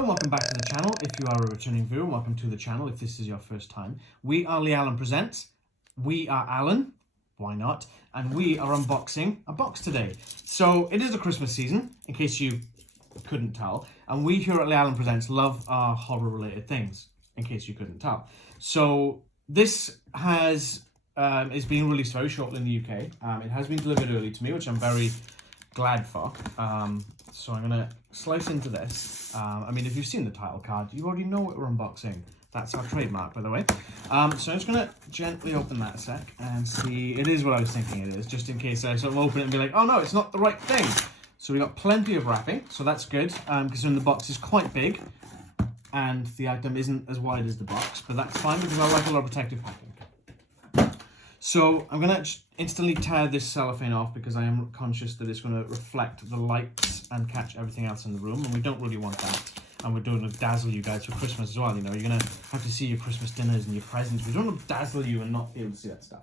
Hello and welcome back to the channel. If you are a returning viewer, welcome to the channel if this is your first time. We are Lee Allen Presents. We are Alan, why not? And we are unboxing a box today. So it is the Christmas season, in case you couldn't tell. And we here at Lee Allen Presents love our horror related things, in case you couldn't tell. So this is being released very shortly in the UK. It has been delivered early to me, which I'm very glad for. So I'm going to slice into this. I mean, if you've seen the title card, you already know what we're unboxing. That's our trademark, by the way. So I'm just going to gently open that a sec and see. It is what I was thinking it is, just in case I sort of open it and be like, oh no, it's not the right thing. So we got plenty of wrapping, so that's good, because the box is quite big and the item isn't as wide as the box, but that's fine because I like a lot of protective packing. So I'm going to instantly tear this cellophane off because I am conscious that it's going to reflect the lights and catch everything else in the room, and we don't really want that. And we're doing to dazzle you guys for Christmas as well. You know, you're going to have to see your Christmas dinners and your presents. We don't want to dazzle you and not be able to see that stuff.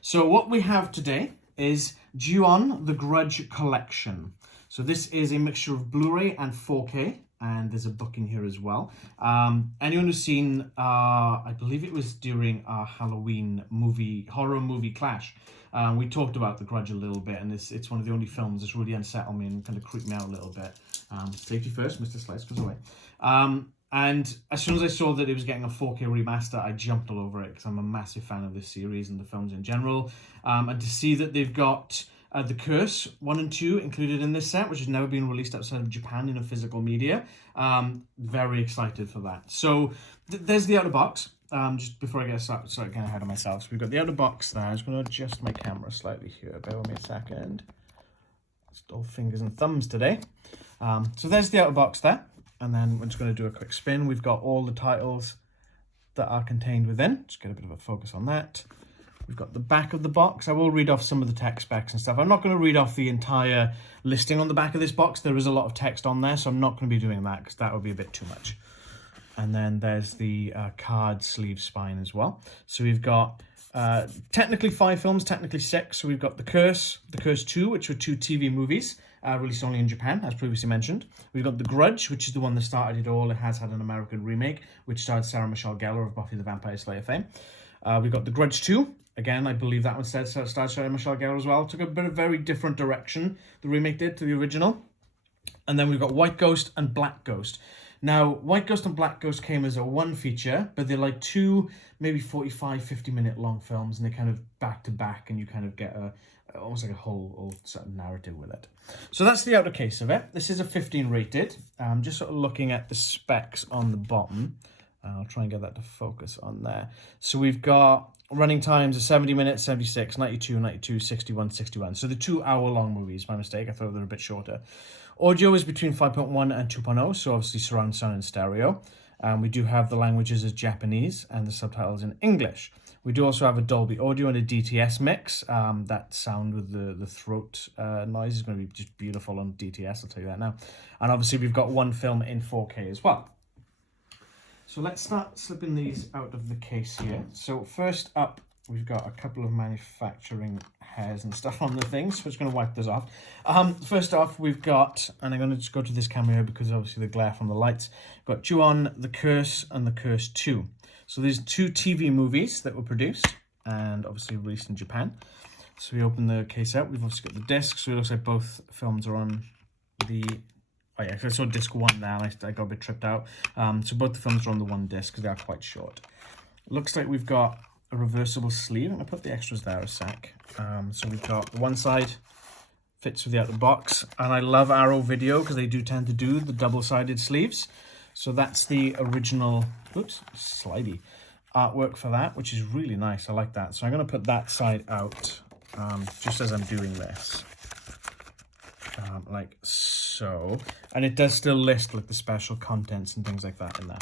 So what we have today is Ju-On the Grudge Collection. So this is a mixture of Blu-ray and 4K. And there's a book in here as well. Anyone who's seen, I believe it was during our Halloween horror movie clash, we talked about The Grudge a little bit, and it's one of the only films that's really unsettled me and kind of creeped me out a little bit. Safety first, Mr. Slice goes away. And as soon as I saw that it was getting a 4K remaster, I jumped all over it because I'm a massive fan of this series and the films in general. And to see that they've got The Curse 1 and 2 included in this set, which has never been released outside of Japan in a physical media. Very excited for that. So there's the outer box. Just before I get started getting ahead of myself. So we've got the outer box there. I'm just going to adjust my camera slightly here. Bear with me a second. It's all fingers and thumbs today. So there's the outer box there. And then we're just going to do a quick spin. We've got all the titles that are contained within. Just get a bit of a focus on that. We've got the back of the box. I will read off some of the tech specs and stuff. I'm not going to read off the entire listing on the back of this box. There is a lot of text on there, so I'm not going to be doing that because that would be a bit too much. And then there's the card sleeve spine as well. So we've got technically 5 films, technically 6. So we've got The Curse 2, which were 2 TV movies, released only in Japan, as previously mentioned. We've got The Grudge, which is the one that started it all. It has had an American remake, which starred Sarah Michelle Gellar of Buffy the Vampire Slayer fame. We've got The Grudge 2. Again, I believe that one starred Sarah Michelle Gellar as well. Took a bit of very different direction, the remake did, to the original. And then we've got White Ghost and Black Ghost. Now, White Ghost and Black Ghost came as a one feature, but they're like 2, maybe 45, 50-minute long films, and they're kind of back to back, and you kind of get almost like a whole sort of narrative with it. So that's the outer case of it. This is a 15 rated. Just sort of looking at the specs on the bottom. I'll try and get that to focus on there. So we've got running times of 70 minutes, 76, 92, 92, 61, 61. So the 2-hour-long movies, my mistake. I thought they were a bit shorter. Audio is between 5.1 and 2.0, so obviously surround sound and stereo. We do have the languages as Japanese and the subtitles in English. We do also have a Dolby Audio and a DTS mix. That sound with the throat noise is going to be just beautiful on DTS, I'll tell you that now. And obviously we've got one film in 4K as well. So let's start slipping these out of the case here. So first up, we've got a couple of manufacturing hairs and stuff on the thing, so I'm just going to wipe this off. First off, we've got, and I'm going to just go to this camera here because obviously the glare from the lights, we've got Ju-On, The Curse, and The Curse 2. So these 2 TV movies that were produced and obviously released in Japan. So we open the case out. We've also got the disc, so it looks like both films are on the... Oh yeah, I saw disc 1 there, and I got a bit tripped out. So both the films are on the one disc because they are quite short. Looks like we've got a reversible sleeve. I'm going to put the extras there a sec. So we've got one side, fits with the outer box. And I love Arrow Video because they do tend to do the double-sided sleeves. So that's the original, oops, slidey, artwork for that, which is really nice. I like that. So I'm going to put that side out just as I'm doing this. Like so, and it does still list like the special contents and things like that in there.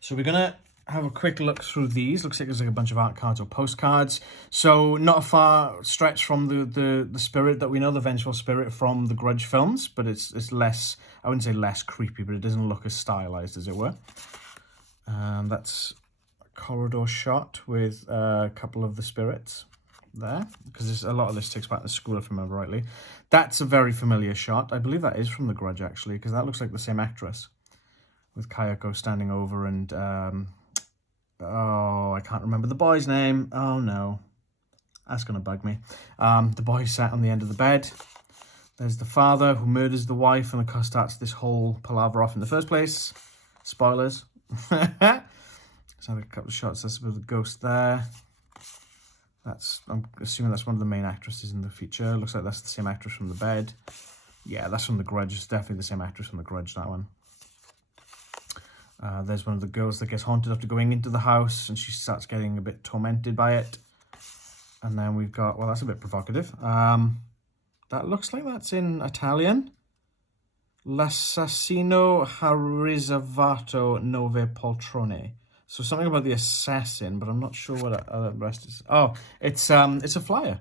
So we're gonna have a quick look through these. Looks like there's like a bunch of art cards or postcards. So not a far stretch from the spirit that we know, the vengeful spirit from the Grudge films, but it's less, I wouldn't say less creepy, but it doesn't look as stylized as it were. That's a corridor shot with a couple of the spirits there, because a lot of this takes back to school, if I remember rightly. That's a very familiar shot. I believe that is from The Grudge, actually, because that looks like the same actress. with Kayako standing over and, oh, I can't remember the boy's name. Oh, no. That's going to bug me. The boy sat on the end of the bed. There's the father who murders the wife, and of course starts this whole palaver off in the first place. Spoilers. Let's have a couple of shots. That's a bit of a ghost there. I'm assuming that's one of the main actresses in the feature. Looks like that's the same actress from the bed. Yeah, that's from The Grudge. It's definitely the same actress from The Grudge, that one. There's one of the girls that gets haunted after going into the house, and she starts getting a bit tormented by it. And then we've got, well, that's a bit provocative. That looks like that's in Italian. L'assassino ha riservato 9 poltrone. So something about the assassin, but I'm not sure what the rest is. Oh, it's a flyer.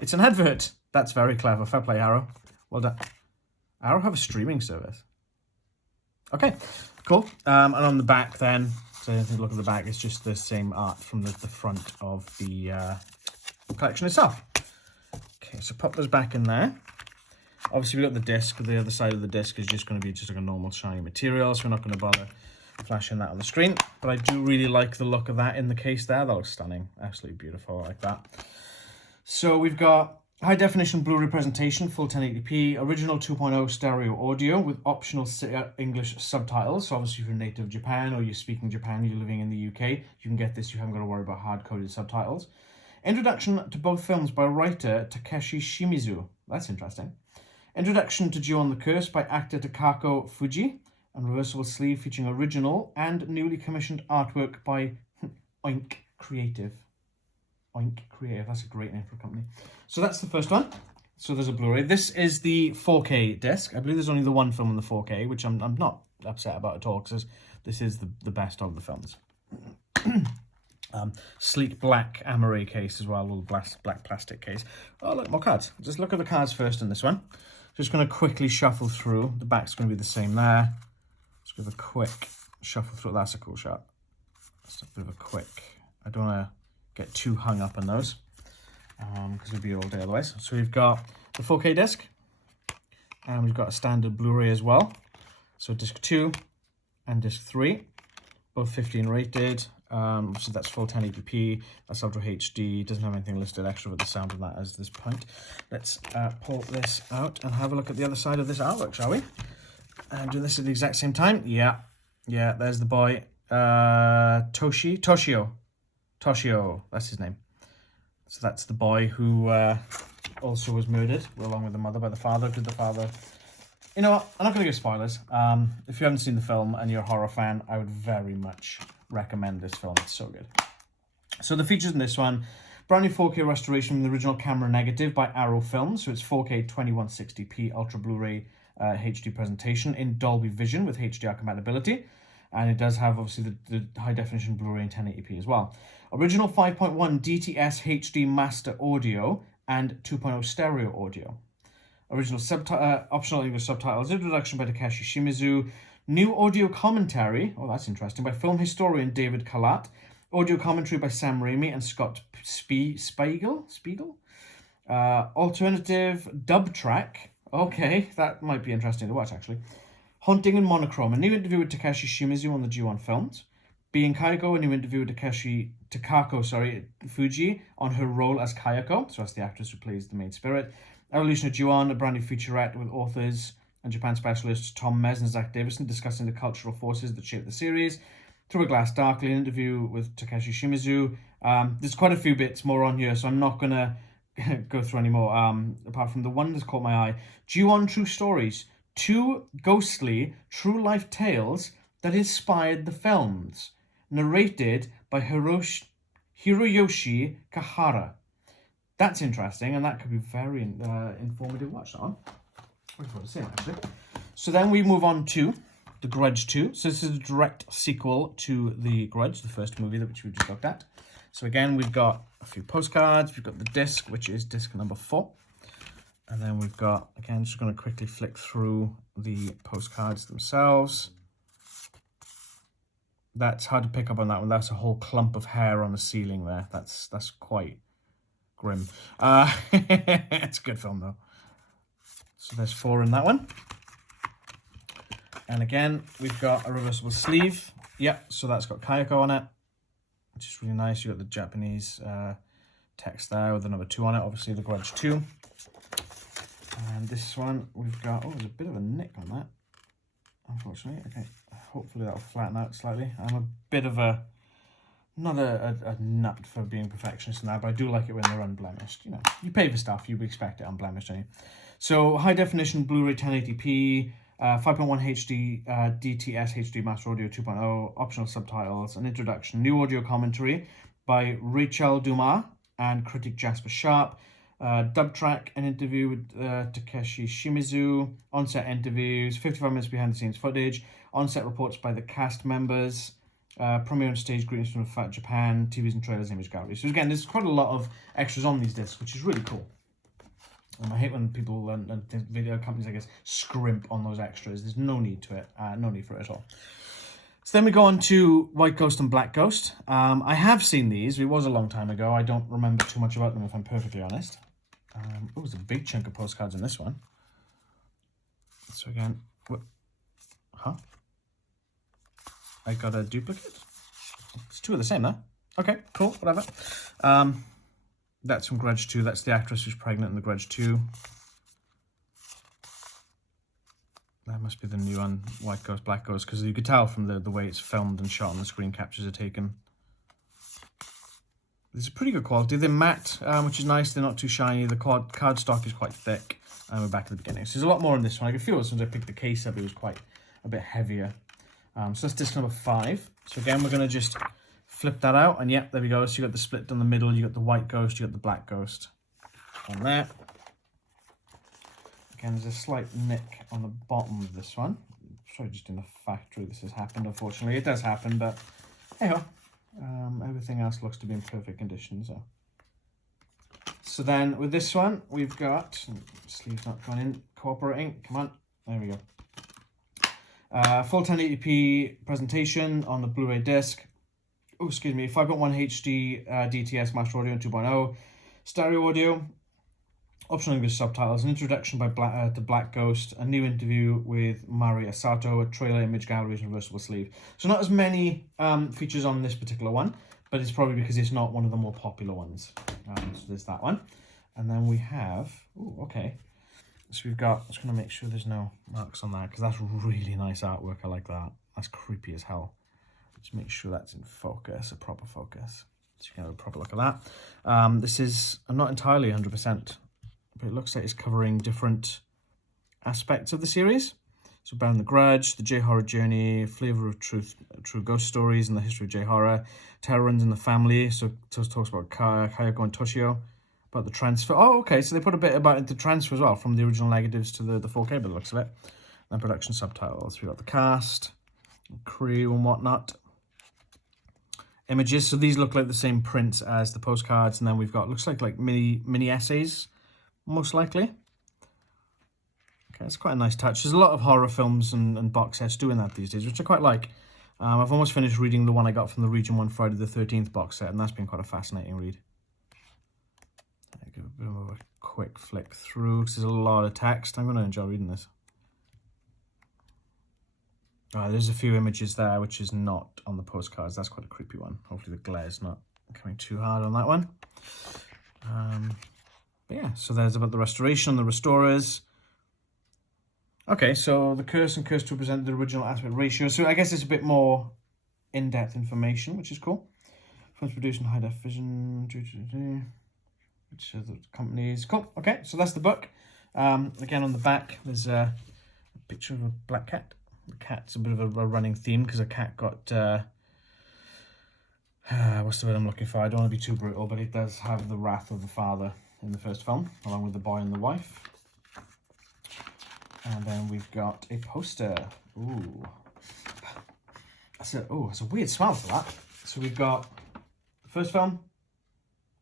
It's an advert. That's very clever. Fair play, Arrow. Well done. Arrow have a streaming service. Okay, cool. And on the back then, so if you look at the back, it's just the same art from the front of the collection itself. Okay, so pop those back in there. Obviously, we've got the disc. The other side of the disc is just going to be just like a normal shiny material, so we're not going to bother flashing that on the screen. But I do really like the look of that in the case there. That looks stunning. Absolutely beautiful. I like that. So we've got high definition Blu-ray presentation, full 1080p, original 2.0 stereo audio with optional English subtitles. So obviously, if you're native of Japan or you're speaking Japan, you're living in the UK, you can get this. You haven't got to worry about hard-coded subtitles. Introduction to both films by writer Takeshi Shimizu. That's interesting. Introduction to Ju-on the Curse by actor Takako Fuji. And reversible sleeve featuring original and newly commissioned artwork by Oink Creative. Oink Creative. That's a great name for a company. So that's the first one. So there's a Blu-ray. This is the 4K disc. I believe there's only the one film in the 4K, which I'm not upset about at all, because this is the best of the films. Sleek black amaret case as well, a little black plastic case. Oh, look, more cards. Just look at the cards first in this one. Just going to quickly shuffle through. The back's going to be the same there. Just give a quick shuffle through. That's a cool shot. Just a bit of a quick. I don't want to get too hung up on those because it'd be all day otherwise. So we've got the 4K disc, and we've got a standard Blu-ray as well. So disc 2 and disc 3, both 15 rated. Obviously that's full 1080p, that's Ultra HD, doesn't have anything listed extra with the sound of that as this point. Let's pull this out and have a look at the other side of this artwork, shall we? And do this at the exact same time. Yeah, there's the boy, Toshio, that's his name. So that's the boy who also was murdered along with the mother by the father. Did the father... You know what, I'm not going to give spoilers. If you haven't seen the film and you're a horror fan, I would very much recommend this film. It's so good. So the features in this one, brand new 4K restoration from the original camera negative by Arrow Films. So it's 4K 2160p Ultra Blu-ray HD presentation in Dolby Vision with HDR compatibility. And it does have obviously the high definition Blu-ray in 1080p as well. Original 5.1 DTS HD master audio and 2.0 stereo audio. Original optional English subtitles, introduction by Takeshi Shimizu, new audio commentary, oh that's interesting, by film historian David Kalat, audio commentary by Sam Raimi and Scott Spiegel, alternative dub track, okay, that might be interesting to watch actually, Haunting in Monochrome, a new interview with Takeshi Shimizu on the Ju-on films, Being Kayako, a new interview with Takako Fuji on her role as Kayako, so that's the actress who plays the main spirit, Evolution of Ju-on, a brand new featurette with authors and Japan specialists Tom Mez and Zach Davison discussing the cultural forces that shape the series. Through a Glass Darkly, an interview with Takeshi Shimizu. There's quite a few bits more on here, so I'm not going to go through any more, apart from the one that's caught my eye. Ju-on True Stories, 2 ghostly true-life tales that inspired the films, narrated by Hiroyoshi Kahara. That's interesting, and that could be very informative. Watch that one. Looking forward to seeing it, actually. So then we move on to The Grudge 2. So this is a direct sequel to The Grudge, the first movie which we just looked at. So again, we've got a few postcards. We've got the disc, which is disc number 4. And then we've got, again, just going to quickly flick through the postcards themselves. That's hard to pick up on that one. That's a whole clump of hair on the ceiling there. That's quite grim. It's a good film though. So there's 4 in that one. And again, we've got a reversible sleeve. Yep, so that's got Kayako on it, which is really nice. You've got the Japanese text there with the number 2 on it, obviously the Grudge 2. And this one, we've got, oh, there's a bit of a nick on that, unfortunately. Okay, hopefully that'll flatten out slightly. I'm a bit of a, not a nut for being perfectionist in that, but I do like it when they're unblemished. You know, you pay for stuff, you expect it unblemished, don't you? So, high definition Blu-ray 1080p, 5.1 HD, DTS HD Master Audio 2.0, optional subtitles, an introduction, new audio commentary by Rachel Dumas and critic Jasper Sharp, dub track, an interview with Takeshi Shimizu, on-set interviews, 55 minutes behind-the-scenes footage, on-set reports by the cast members, premiere on stage, greetings from Fat Japan, TVs and trailers, image gallery. So again, there's quite a lot of extras on these discs, which is really cool. I hate when people and video companies, I guess, scrimp on those extras. There's no need to it, no need for it at all. So then we go on to White Ghost and Black Ghost. I have seen these. It was a long time ago. I don't remember too much about them, if I'm perfectly honest. Oh, there's a big chunk of postcards in this one. So again, what? Huh? I got a duplicate? It's 2 of the same, though. Okay, cool, whatever. That's from Grudge 2. That's the actress who's pregnant in the Grudge 2. That must be the new one, White Ghost, Black Ghost, because you could tell from the way it's filmed and shot and the screen captures are taken. It's a pretty good quality. They're matte, which is nice. They're not too shiny. The card stock is quite thick. And we're back at the beginning. So there's a lot more in this one. I could feel as soon as I picked the case up, it was quite a bit heavier. So that's disc number 5. So again, we're going to just flip that out. And yep, there we go. So you got the split down the middle. You got the White Ghost. You got the Black Ghost on there. Again, there's a slight nick on the bottom of this one. Sorry, just in the factory this has happened, unfortunately. It does happen, but hey-ho. Everything else looks to be in perfect condition. So then with this one, we've got, sleeve's not going in, cooperating, come on, there we go. Full 1080p presentation on the Blu-ray disc. Oh, excuse me, 5.1 HD DTS Master Audio 2.0, stereo audio, optional English subtitles, an introduction by Black Ghost, a new interview with Mari Asato, a trailer, image galleries, and reversible sleeve. So not as many features on this particular one, but it's probably because it's not one of the more popular ones. So there's that one. And then we have, oh, okay. So we've got, just going to make sure there's no marks on that, because that's really nice artwork. I like that. That's creepy as hell. Just make sure that's in focus, a proper focus. So you can have a proper look at that. This is, I'm not entirely 100%. But it looks like it's covering different aspects of the series. So Baron the Grudge, the J-Horror Journey, Flavor of Truth, True Ghost Stories, and the History of J-Horror, Terror Runs in the Family, so it talks about Kayako and Toshio, about the transfer. Oh, okay, so they put a bit about the transfer as well, from the original negatives to the 4K by the looks of it. And production subtitles. We've got the cast, crew and whatnot. Images, so these look like the same prints as the postcards, and then we've got, looks like mini essays, most likely. Okay, it's quite a nice touch. There's a lot of horror films and box sets doing that these days, which I quite like. I've almost finished reading the one I got from the Region 1 Friday the 13th box set, and that's been quite a fascinating read. I'll give a bit of a quick flick through, because there's a lot of text. I'm going to enjoy reading this. There's a few images there, which is not on the postcards. That's quite a creepy one. Hopefully the glare's not coming too hard on that one. But yeah, so there's about the restoration, the restorers. Okay, so the curse and curse to represent the original aspect ratio. So I guess it's a bit more in-depth information, which is cool. Films produced in high definition, which are the companies. Cool. Okay, so that's the book. Again, on the back, there's a picture of a black cat. The cat's a bit of a running theme because a cat got what's the word I'm looking for? I don't want to be too brutal, but it does have the wrath of the father in the first film, along with the boy and the wife. And then we've got a poster. Ooh. That's a weird smell for that. So we've got the first film.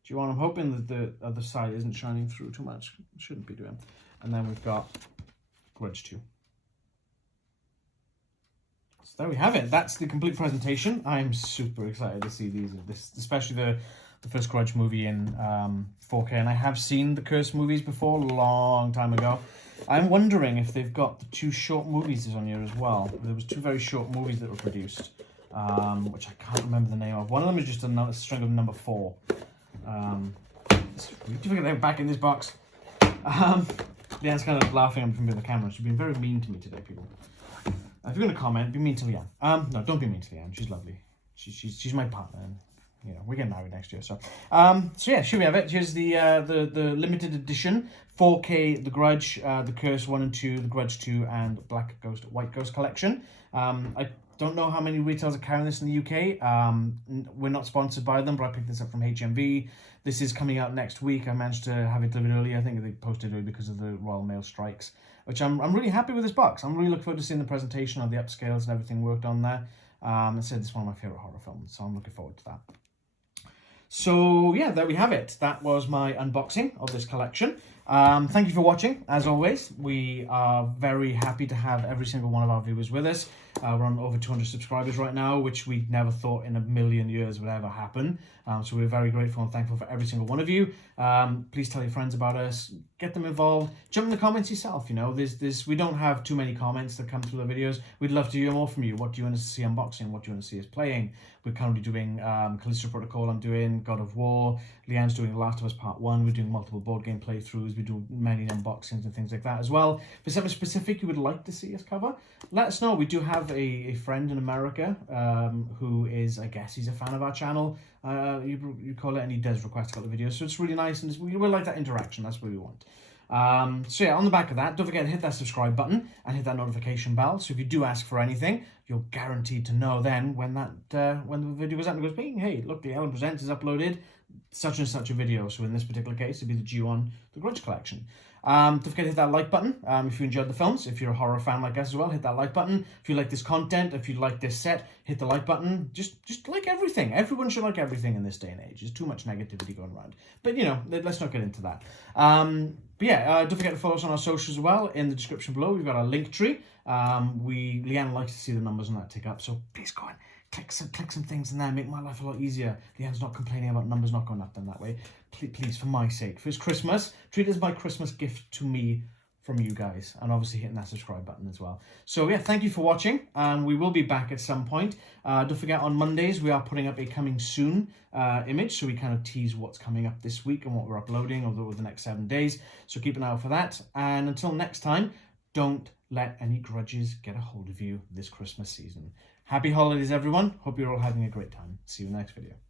I'm hoping that the other side isn't shining through too much. It shouldn't be doing. And then we've got Grudge 2. So there we have it. That's the complete presentation. I'm super excited to see these, especially the first Grudge movie in 4K. And I have seen the Curse movies before, a long time ago. I'm wondering if they've got the 2 short movies on here as well. There was 2 very short movies that were produced, which I can't remember the name of. One of them is just a string of number 4. Do you get back in this box? Leanne's kind of laughing from the camera. She's been very mean to me today, people. If you're going to comment, be mean to Leanne. No, don't be mean to Leanne. She's lovely. She's my partner, and you know we're getting married next year. So yeah, here we have it. Here's the limited edition 4K The Grudge, The Curse 1 and 2, The Grudge 2, and Black Ghost, White Ghost collection. I don't know how many retailers are carrying this in the UK. We're not sponsored by them, but I picked this up from HMV. This is coming out next week. I managed to have it delivered early. I think they posted early because of the Royal Mail strikes, which I'm really happy with this box. I'm really looking forward to seeing the presentation of the upscales and everything worked on there. I said it's one of my favourite horror films, so I'm looking forward to that. So yeah, there we have it. That was my unboxing of this collection. Thank you for watching. As always, we are very happy to have every single one of our viewers with us. We're on over 200 subscribers right now, which we never thought in a million years would ever happen. So we're very grateful and thankful for every single one of you. Please tell your friends about us, get them involved, jump in the comments yourself. You know, we don't have too many comments that come through the videos. We'd love to hear more from you. What do you want us to see unboxing? What do you want to see us playing? We're currently doing Callisto Protocol. I'm doing God of War. Leanne's doing The Last of Us Part 1. We're doing multiple board game playthroughs. We do many unboxings and things like that as well. If there's something specific you would like to see us cover, let us know. We do have a friend in America who is, I guess, he's a fan of our channel. You call it, and he does request a couple of videos. So it's really nice, and we like that interaction. That's what we want. So yeah, on the back of that, don't forget to hit that subscribe button and hit that notification bell. So if you do ask for anything, you're guaranteed to know then when when the video goes out and goes, hey, look, the Ellen Presents is uploaded such and such a video. So in this particular case, it'd be the G1 The Grudge collection. Don't forget to hit that like button if you enjoyed the films. If you're a horror fan like us as well, hit that like button. If you like this content, if you like this set, hit the like button. Just like everything. Everyone should like everything in this day and age. There's too much negativity going around. But, you know, let's not get into that. But yeah, don't forget to follow us on our socials as well. In the description below, we've got our link tree. Leanne likes to see the numbers on that tick up, so please go and click some things in there, make my life a lot easier. Leanne's not complaining about numbers not going up then that way. Please, for my sake, for it's Christmas, treat it as my Christmas gift to me from you guys, and obviously hitting that subscribe button as well. So yeah, thank you for watching, and we will be back at some point. Don't forget, on Mondays we are putting up a coming soon image, so we kind of tease what's coming up this week and what we're uploading over the next 7 days, so keep an eye out for that. And until next time, don't let any grudges get a hold of you this Christmas season. Happy holidays, everyone. Hope you're all having a great time. See you in the next video.